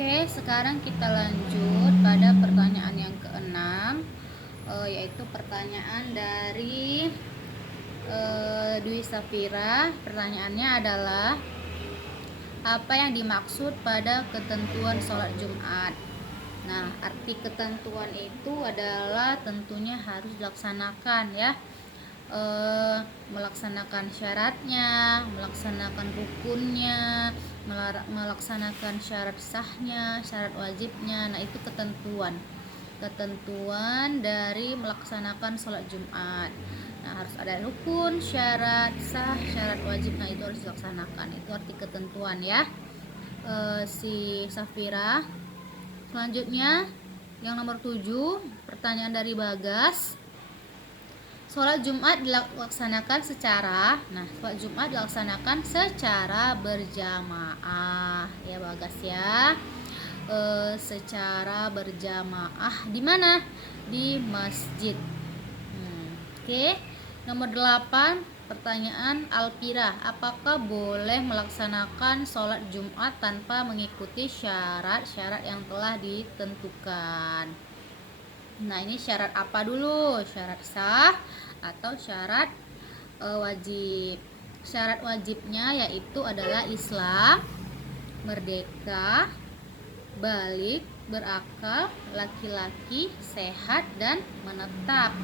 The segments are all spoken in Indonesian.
Oke, sekarang kita lanjut pada pertanyaan yang keenam, yaitu pertanyaan dari Dwi Safira. Pertanyaannya adalah, apa yang dimaksud pada ketentuan sholat Jumat? Nah, arti ketentuan itu adalah tentunya harus dilaksanakan ya. Melaksanakan syaratnya, melaksanakan rukunnya, melaksanakan syarat sahnya, syarat wajibnya. Nah, itu ketentuan dari melaksanakan sholat Jumat. Nah, harus ada rukun, syarat sah, syarat wajib. Nah, itu harus dilaksanakan. Itu arti ketentuan ya, si Safira. Selanjutnya yang nomor 7, pertanyaan dari Bagas. Sholat Jumat dilaksanakan secara berjamaah ya Bagas ya. Secara berjamaah di mana? Di masjid. Oke. Nomor 8, pertanyaan Alpira. Apakah boleh melaksanakan sholat Jumat tanpa mengikuti syarat-syarat yang telah ditentukan? Nah, ini syarat apa dulu? Syarat sah atau syarat wajib? Syarat wajibnya yaitu adalah Islam, merdeka, balik, berakal, laki-laki, sehat, dan menetap.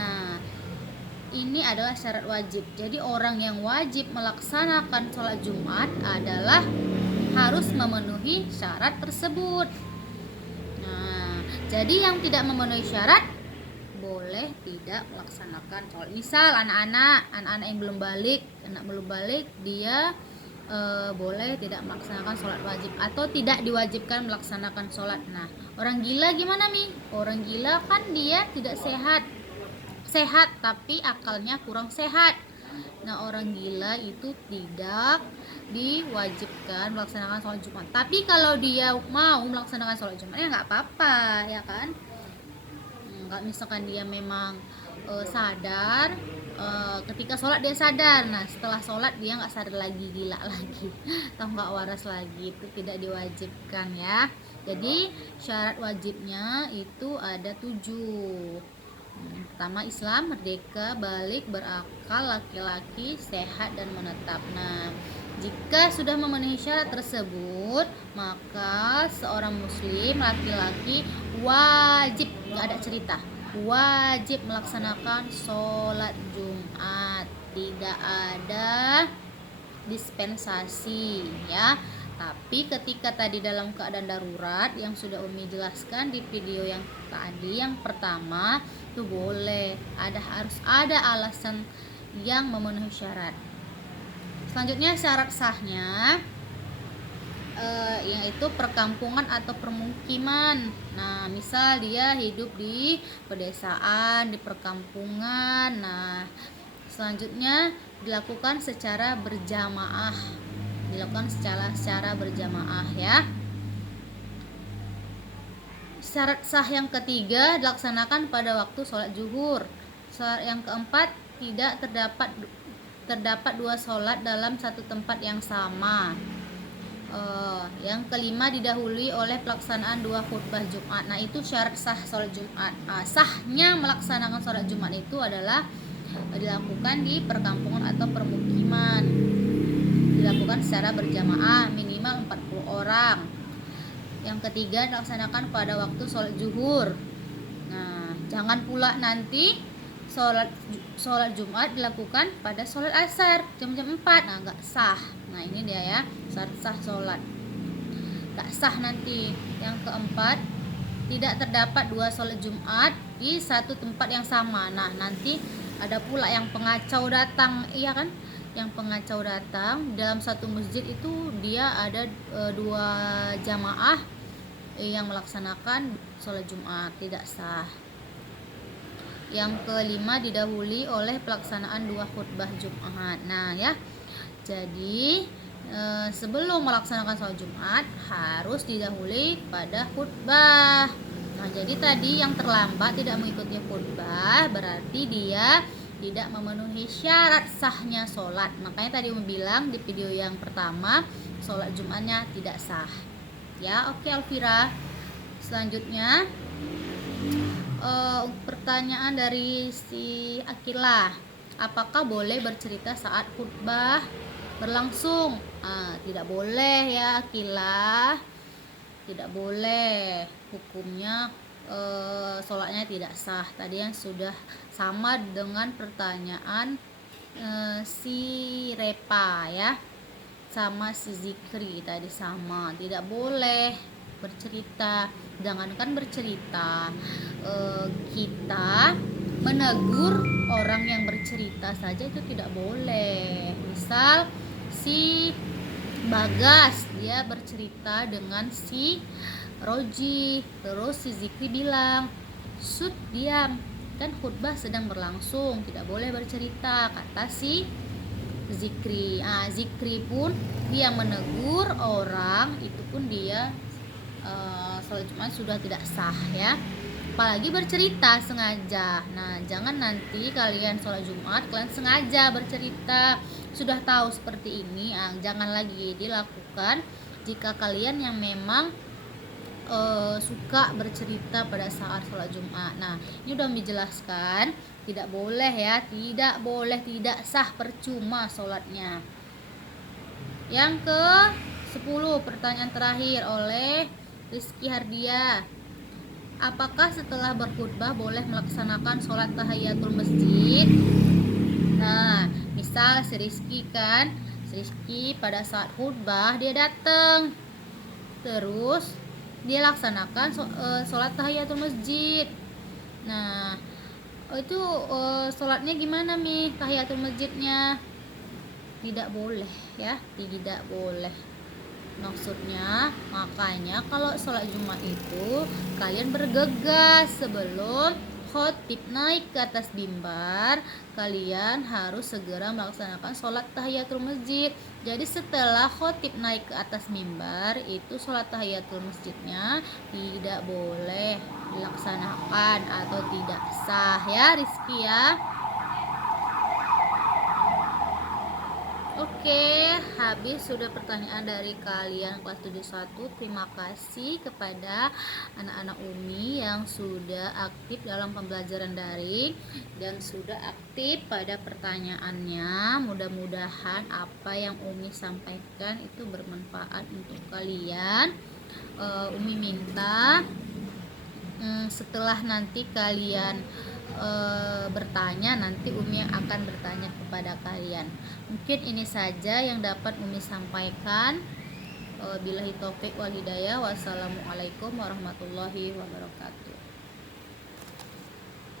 Nah, ini adalah syarat wajib. Jadi orang yang wajib melaksanakan sholat Jumat adalah harus memenuhi syarat tersebut. Jadi yang tidak memenuhi syarat boleh tidak melaksanakan sholat. Misal anak-anak yang belum balik, dia boleh tidak melaksanakan sholat wajib atau tidak diwajibkan melaksanakan sholat. Nah, orang gila gimana Mi? Orang gila kan dia tidak sehat tapi akalnya kurang sehat. Nah, orang gila itu tidak diwajibkan melaksanakan sholat Jumat. Tapi kalau dia mau melaksanakan sholat Jumat ya nggak apa-apa ya kan. Nggak, misalkan dia memang sadar, ketika sholat dia sadar. Nah, setelah sholat dia nggak sadar lagi, gila lagi atau nggak waras lagi, itu tidak diwajibkan ya. Jadi syarat wajibnya itu ada 7. Pertama, Islam, merdeka, balik, berakal, laki-laki, sehat, dan menetap. Nah, jika sudah memenuhi syarat tersebut, maka seorang muslim laki-laki wajib, nggak ada cerita, wajib melaksanakan sholat Jumat. Tidak ada dispensasi ya. Tapi ketika tadi dalam keadaan darurat yang sudah Umi jelaskan di video yang tadi, yang pertama itu boleh, harus ada alasan yang memenuhi syarat. Selanjutnya syarat sahnya yaitu perkampungan atau permukiman. Nah, misal dia hidup di pedesaan, di perkampungan. Nah, selanjutnya dilakukan secara berjamaah. Ya. Syarat sah yang ketiga dilaksanakan pada waktu sholat zuhur. Syarat yang keempat, tidak terdapat 2 sholat dalam satu tempat yang sama. Yang kelima, didahului oleh pelaksanaan 2 khutbah Jumat. Nah, itu syarat sah sholat Jumat. Sahnya melaksanakan sholat Jumat itu adalah dilakukan di perkampungan atau permukiman, dilakukan secara berjamaah minimal 40 orang. Yang ketiga, dilaksanakan pada waktu sholat zuhur. Nah, jangan pula nanti sholat Jumat dilakukan pada sholat asar jam 4. Nah, nggak sah. Nah, ini dia ya, syarat sah sholat, nggak sah nanti. Yang keempat, tidak terdapat 2 sholat Jumat di satu tempat yang sama. Nah, nanti ada pula yang pengacau datang, iya kan? Yang pengacau datang dalam satu masjid itu dia ada 2 jamaah yang melaksanakan sholat Jumat, tidak sah. Yang kelima, didahului oleh pelaksanaan 2 khutbah Jumat. Nah ya, jadi sebelum melaksanakan sholat Jumat harus didahului pada khutbah. Nah, jadi tadi yang terlambat tidak mengikuti khutbah berarti dia tidak memenuhi syarat sahnya sholat. Makanya tadi bilang di video yang pertama, sholat Jumatnya tidak sah ya. Oke Alvira, selanjutnya pertanyaan dari si Akila, apakah boleh bercerita saat khutbah berlangsung? Tidak boleh ya Akila, tidak boleh, hukumnya sholatnya tidak sah. Tadi yang sudah sama dengan pertanyaan si Repa ya, sama si Zikri tadi sama, tidak boleh bercerita. Jangankan bercerita, kita menegur orang yang bercerita saja itu tidak boleh. Misal si Bagas dia bercerita dengan si Roji, terus si Zikri bilang, "Sud, diam, kan khutbah sedang berlangsung, tidak boleh bercerita," kata si Zikri. Zikri pun dia menegur orang, itu pun dia sholat Jumat sudah tidak sah ya. Apalagi bercerita sengaja. Nah, jangan nanti kalian sholat Jumat kalian sengaja bercerita. Sudah tahu seperti ini, jangan lagi dilakukan jika kalian yang memang suka bercerita pada saat sholat Jumat. Nah, ini udah dijelaskan, tidak boleh ya, tidak boleh, tidak sah, percuma sholatnya. Yang ke 10, pertanyaan terakhir oleh Rizky Hardia, apakah setelah berkhutbah boleh melaksanakan sholat tahiyatul masjid? Nah, misal si Rizky pada saat khutbah dia datang, terus dia laksanakan sholat tahiyatul masjid. Nah, itu sholatnya gimana Mi, tahiyatul masjidnya? Tidak boleh ya, tidak boleh. Maksudnya, makanya kalau sholat Jumat itu kalian bergegas sebelum khotib naik ke atas mimbar, kalian harus segera melaksanakan sholat tahiyatul masjid. Jadi setelah khotib naik ke atas mimbar, itu sholat tahiyatul masjidnya tidak boleh dilaksanakan atau tidak sah ya Rizky ya. Oke, habis sudah pertanyaan dari kalian kelas 71. Terima kasih kepada anak-anak Umi yang sudah aktif dalam pembelajaran daring dan sudah aktif pada pertanyaannya. Mudah-mudahan apa yang Umi sampaikan itu bermanfaat untuk kalian. Umi minta setelah nanti kalian bertanya, nanti Umi yang akan bertanya kepada kalian. Mungkin ini saja yang dapat Umi sampaikan. Billahi taufik wal hidayah. Wassalamualaikum warahmatullahi wabarakatuh.